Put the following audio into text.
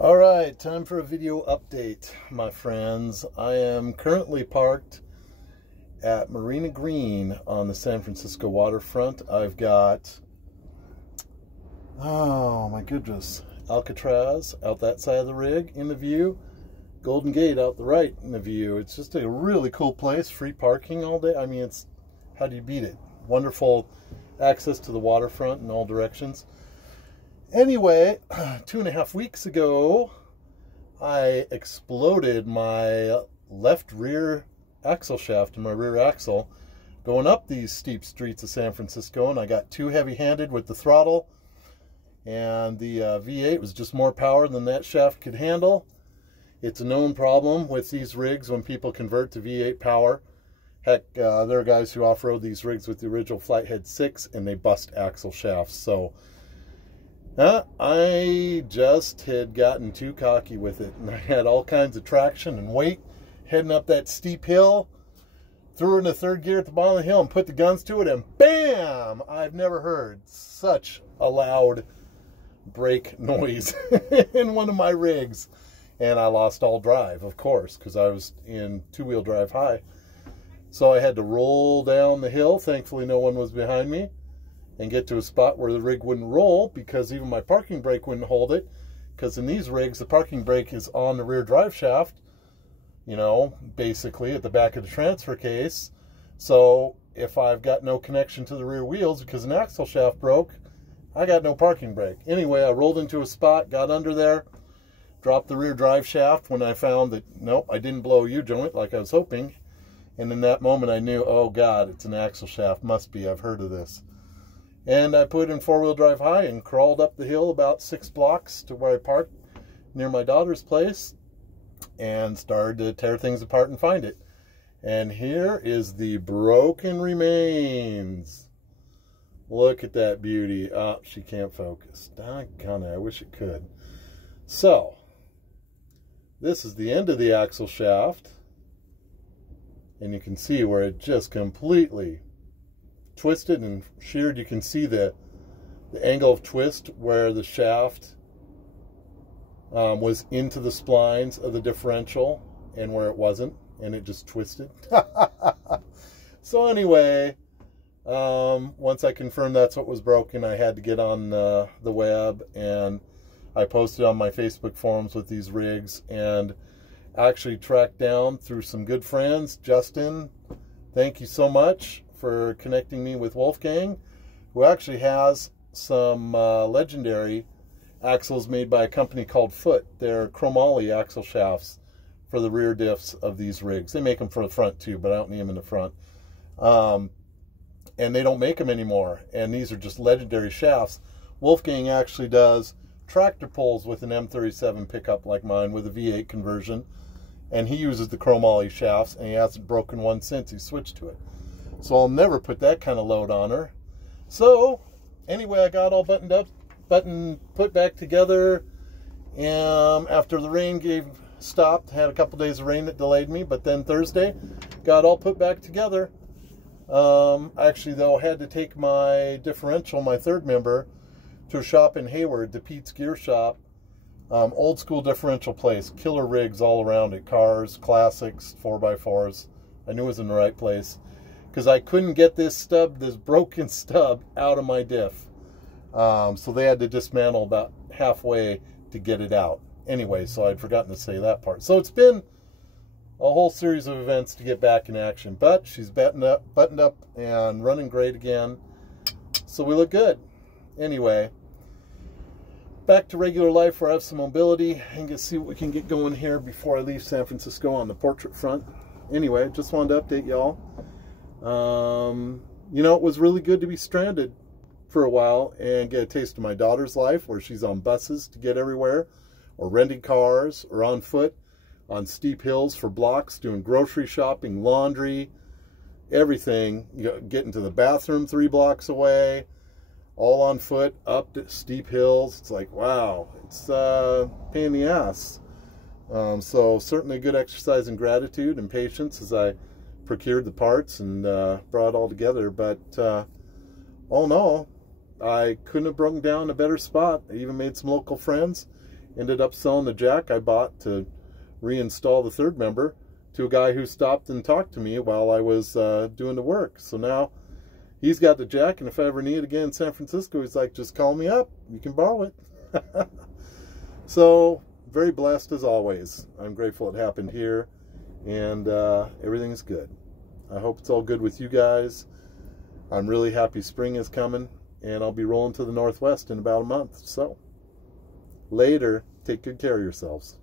All right, time for a video update, my friends. I am currently parked at Marina Green on the San Francisco waterfront. I've got, oh my goodness, Alcatraz out that side of the rig in the view, Golden Gate out the right in the view. It's just a really cool place, free parking all day. I mean, it's, how do you beat it? Wonderful access to the waterfront in all directions. Anyway, 2.5 weeks ago, I exploded my left rear axle shaft and my rear axle going up these steep streets of San Francisco, and I got too heavy-handed with the throttle, and the V8 was just more power than that shaft could handle. It's a known problem with these rigs when people convert to V8 power. Heck, there are guys who off-road these rigs with the original Flighthead 6, and they bust axle shafts. So I just had gotten too cocky with it, and I had all kinds of traction and weight heading up that steep hill. Threw it into third gear at the bottom of the hill and put the guns to it, and bam! I've never heard such a loud brake noise in one of my rigs. And I lost all drive, of course, because I was in two-wheel drive high. So I had to roll down the hill. Thankfully, no one was behind me, and get to a spot where the rig wouldn't roll, because even my parking brake wouldn't hold it. Because in these rigs, the parking brake is on the rear drive shaft, you know, basically at the back of the transfer case. So if I've got no connection to the rear wheels because an axle shaft broke, I got no parking brake. Anyway, I rolled into a spot, got under there, dropped the rear drive shaft when I found that, nope, I didn't blow a U-joint like I was hoping. And in that moment I knew, oh God, it's an axle shaft, must be, I've heard of this. And I put in four-wheel drive high and crawled up the hill about 6 blocks to where I parked near my daughter's place and started to tear things apart and find it. And here is the broken remains. Look at that beauty. Oh, she can't focus. Doggone it, I wish it could. So, this is the end of the axle shaft. And you can see where it just completely twisted and sheared. You can see the angle of twist where the shaft was into the splines of the differential and where it wasn't, and it just twisted. So anyway, once I confirmed that's what was broken, I had to get on the web, and I posted on my Facebook forums with these rigs, and actually tracked down through some good friends. Justin, thank you so much for connecting me with Wolfgang, who actually has some legendary axles made by a company called Foot. They're chromoly axle shafts for the rear diffs of these rigs. They make them for the front too, but I don't need them in the front. And they don't make them anymore. And these are just legendary shafts. Wolfgang actually does tractor pulls with an M37 pickup like mine with a V8 conversion. And he uses the chromoly shafts, and he hasn't broken one since he switched to it. So I'll never put that kind of load on her. So anyway, I got all buttoned up, put back together. After the rain stopped, had a couple days of rain that delayed me, but then Thursday, got all put back together. Actually, though, had to take my differential, my third member, to a shop in Hayward, the Pete's Gear Shop. Old school differential place, killer rigs all around it, cars, classics, 4x4s. I knew it was in the right place, because I couldn't get this stub, this broken stub, out of my diff. So they had to dismantle about halfway to get it out. Anyway, so I'd forgotten to say that part. So it's been a whole series of events to get back in action, but she's buttoned up and running great again. So we look good. Anyway, back to regular life where I have some mobility and get see what we can get going here before I leave San Francisco on the portrait front. Anyway, just wanted to update y'all. You know, it was really good to be stranded for a while and get a taste of my daughter's life, where she's on buses to get everywhere, or renting cars, or on foot on steep hills for blocks, doing grocery shopping, laundry, everything. You know, getting to the bathroom 3 blocks away, all on foot, up steep hills. It's like, wow, it's a pain in the ass. So certainly good exercise in gratitude and patience as I procured the parts and brought it all together. But all in all, I couldn't have broken down a better spot. I even made some local friends ended up selling the jack I bought to reinstall the third member to a guy who stopped and talked to me while I was doing the work. So now he's got the jack, and if I ever need it again in San Francisco, he's like, just call me up. You can borrow it. So, very blessed as always. I'm grateful it happened here, and everything's good. I hope it's all good with you guys. I'm really happy spring is coming, and I'll be rolling to the Northwest in about a month. So, later. Take good care of yourselves.